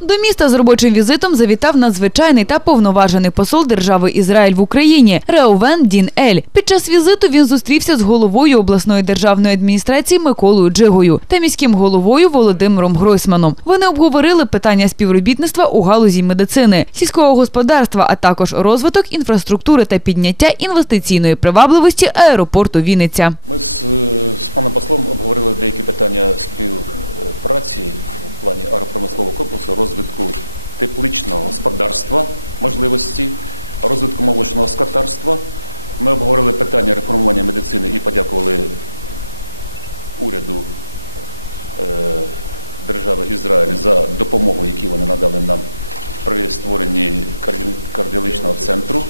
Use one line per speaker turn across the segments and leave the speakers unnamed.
До міста з робочим візитом завітав надзвичайний та повноважений посол держави Ізраїль в Україні Реовен Дін Ель. Під час візиту він зустрівся з головою обласної державної адміністрації Миколою Джигою та міським головою Володимиром Гройсманом. Вони обговорили питання співробітництва у галузі медицини, сільського господарства, а також розвиток інфраструктури та підняття інвестиційної привабливості аеропорту Вінниця.
Ми з, е, з паном послом обговорили деякі питання співпраці плані агропромислового комплексу, розвитку тепличного господарства, можливості, розвитку молочного скотарства. Ми обговорили питання реформування медицини і подякували уряду е, держави Ізраїль за допомогу, яку вони надали нам при створенні карді- кардіологічного центру.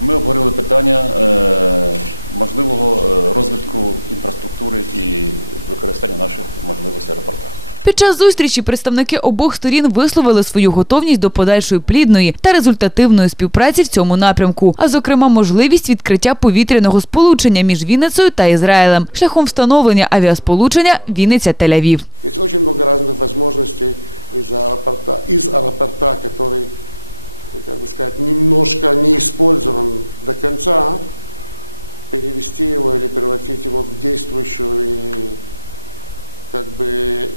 Ми обговорили питання е, можливого е, розвитку інфраструктури і використання наших можливостей аеропорта.
Під час зустрічі представники обох сторін висловили свою готовність до подальшої плідної та результативної співпраці в цьому напрямку, а зокрема можливість відкриття повітряного сполучення між Вінницею та Ізраїлем шляхом встановлення авіасполучення Вінниця-Тель-Авів.
Есть очень много разных возможностей из аэропорта, из аэропорта, который, как бы сказать, немножко не использован до конца, перевести его или превратить его в действующую и как бы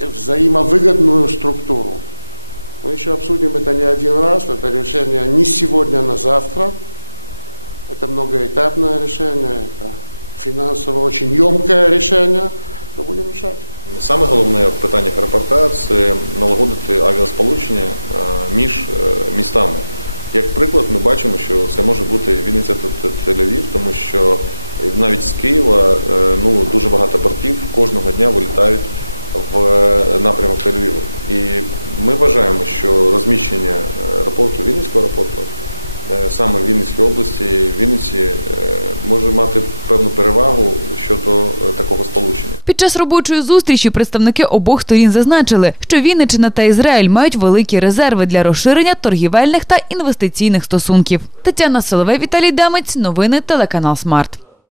взаимовыгодную структуру. Мы еще обсудим это не один раз, это решение не сегодня на завтра, это многоэтапное решение, это финансово очень емкое решение, но будем решать.
Саме головне в питаннях аеропорта це налагодити авіасполучення е, між е, містами. Як приклад, ми бачимо, що це може бути Вінниця та Тель-Авів, тому що навіть з Києва е, ну, дуже багато бортів кожного дня вилітають в е, напрямок Тель-Авіву. І ми вважаємо, що розміщення аеропорту, Вінницького аеропорту, саме в Вінницькій області, Вінниці, е, може мати певну перевагу щодо е, такого сполучення.
Під час робочої зустрічі представники обох сторін зазначили, що Вінниччина та Ізраїль мають великі резерви для розширення торгівельних та інвестиційних стосунків. Тетяна Соловей, Віталій Демець, новини телеканал Смарт.